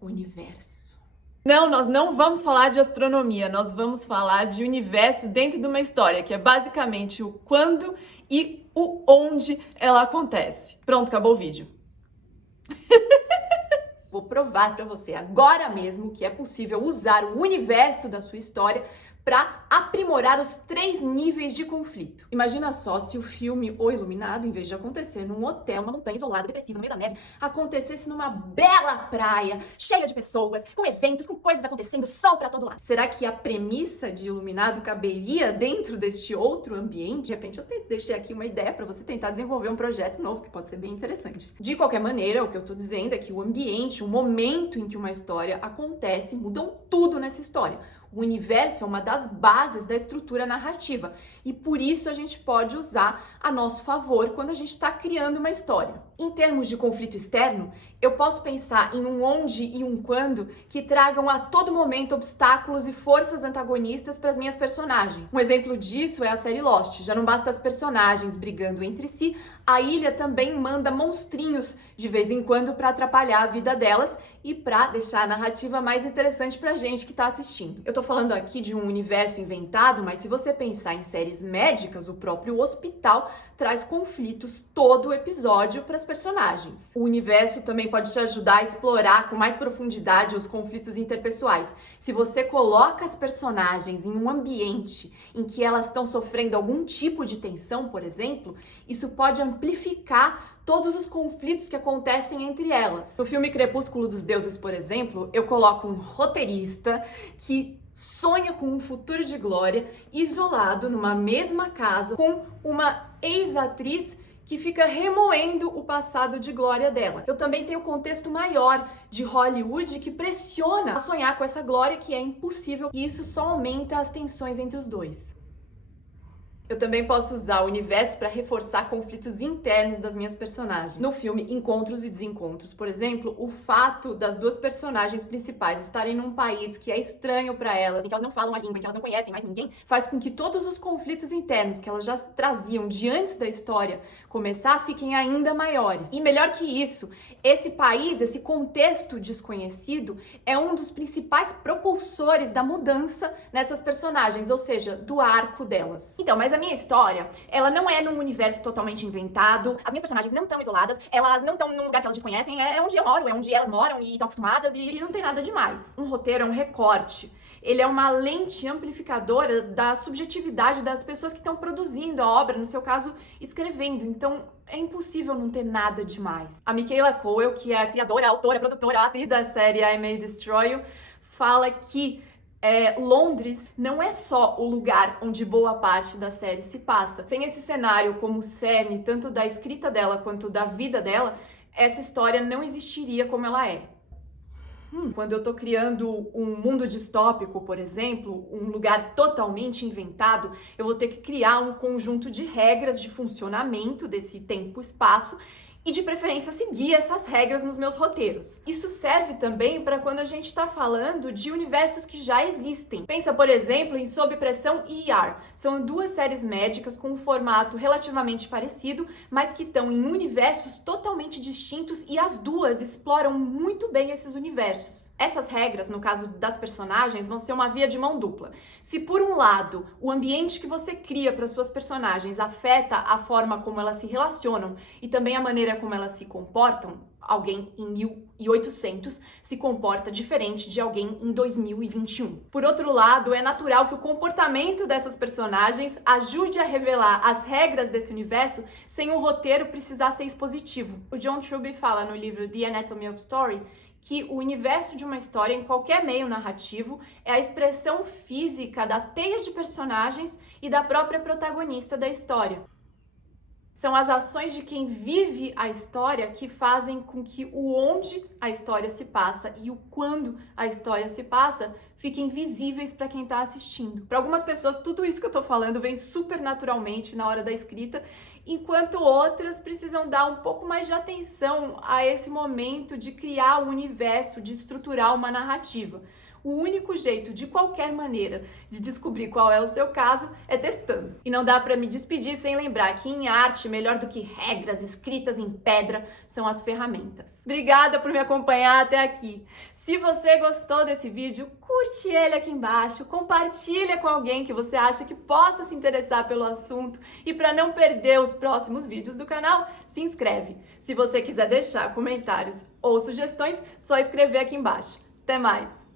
universo. Não, nós não vamos falar de astronomia, nós vamos falar de universo dentro de uma história, que é basicamente o quando e o onde ela acontece. Pronto, acabou o vídeo. Vou provar para você agora mesmo que é possível usar o universo da sua história para aprimorar os 3 níveis de conflito. Imagina só se o filme O Iluminado, em vez de acontecer num hotel, uma montanha isolada, depressiva, no meio da neve, acontecesse numa bela praia, cheia de pessoas, com eventos, com coisas acontecendo, sol para todo lado. Será que a premissa de Iluminado caberia dentro deste outro ambiente? De repente eu deixei aqui uma ideia para você tentar desenvolver um projeto novo que pode ser bem interessante. De qualquer maneira, o que eu tô dizendo é que o ambiente, o momento em que uma história acontece, mudam tudo nessa história. O universo é uma das bases da estrutura narrativa e por isso a gente pode usar a nosso favor quando a gente está criando uma história. Em termos de conflito externo, eu posso pensar em um onde e um quando que tragam a todo momento obstáculos e forças antagonistas para as minhas personagens. Um exemplo disso é a série Lost. Já não basta as personagens brigando entre si, a ilha também manda monstrinhos de vez em quando para atrapalhar a vida delas e para deixar a narrativa mais interessante pra gente que tá assistindo. Eu tô falando aqui de um universo inventado, mas se você pensar em séries médicas, o próprio hospital traz conflitos todo o episódio para as personagens. O universo também pode te ajudar a explorar com mais profundidade os conflitos interpessoais. Se você coloca as personagens em um ambiente em que elas estão sofrendo algum tipo de tensão, por exemplo, isso pode amplificar todos os conflitos que acontecem entre elas. No filme Crepúsculo dos Deuses, por exemplo, eu coloco um roteirista que sonha com um futuro de glória, isolado numa mesma casa com uma ex-atriz que fica remoendo o passado de glória dela. Eu também tenho o contexto maior de Hollywood que pressiona a sonhar com essa glória que é impossível e isso só aumenta as tensões entre os dois. Eu também posso usar o universo para reforçar conflitos internos das minhas personagens. No filme Encontros e Desencontros, por exemplo, o fato das duas personagens principais estarem num país que é estranho para elas, em que elas não falam a língua, em que elas não conhecem mais ninguém, faz com que todos os conflitos internos que elas já traziam de antes da história começar fiquem ainda maiores. E melhor que isso, esse país, esse contexto desconhecido, é um dos principais propulsores da mudança nessas personagens, ou seja, do arco delas. Então, mas a minha história, ela não é num universo totalmente inventado, as minhas personagens não estão isoladas, elas não estão num lugar que elas desconhecem, é onde eu moro, é onde elas moram e estão acostumadas e não tem nada demais. Um roteiro é um recorte, ele é uma lente amplificadora da subjetividade das pessoas que estão produzindo a obra, no seu caso, escrevendo, então é impossível não ter nada demais. A Michaela Coel, que é a criadora, a autora, a produtora, a atriz da série I May Destroy You, fala que Londres não é só o lugar onde boa parte da série se passa. Sem esse cenário como cerne, tanto da escrita dela quanto da vida dela, essa história não existiria como ela é. Quando eu tô criando um mundo distópico, por exemplo, um lugar totalmente inventado, eu vou ter que criar um conjunto de regras de funcionamento desse tempo-espaço e de preferência seguir essas regras nos meus roteiros. Isso serve também para quando a gente está falando de universos que já existem. Pensa, por exemplo, em Sob Pressão e ER. São duas séries médicas com um formato relativamente parecido, mas que estão em universos totalmente distintos e as duas exploram muito bem esses universos. Essas regras, no caso das personagens, vão ser uma via de mão dupla. Se por um lado, o ambiente que você cria para suas personagens afeta a forma como elas se relacionam e também a maneira como elas se comportam, alguém em 1800 se comporta diferente de alguém em 2021. Por outro lado, é natural que o comportamento dessas personagens ajude a revelar as regras desse universo sem o roteiro precisar ser expositivo. O John Truby fala no livro The Anatomy of Story que o universo de uma história, em qualquer meio narrativo, é a expressão física da teia de personagens e da própria protagonista da história. São as ações de quem vive a história que fazem com que o onde a história se passa e o quando a história se passa fiquem visíveis para quem está assistindo. Para algumas pessoas, tudo isso que eu estou falando vem super naturalmente na hora da escrita, enquanto outras precisam dar um pouco mais de atenção a esse momento de criar um universo, de estruturar uma narrativa. O único jeito, de qualquer maneira, de descobrir qual é o seu caso é testando. E não dá para me despedir sem lembrar que em arte, melhor do que regras escritas em pedra, são as ferramentas. Obrigada por me acompanhar até aqui. Se você gostou desse vídeo, curte ele aqui embaixo, compartilha com alguém que você acha que possa se interessar pelo assunto e para não perder os próximos vídeos do canal, se inscreve. Se você quiser deixar comentários ou sugestões, só escrever aqui embaixo. Até mais!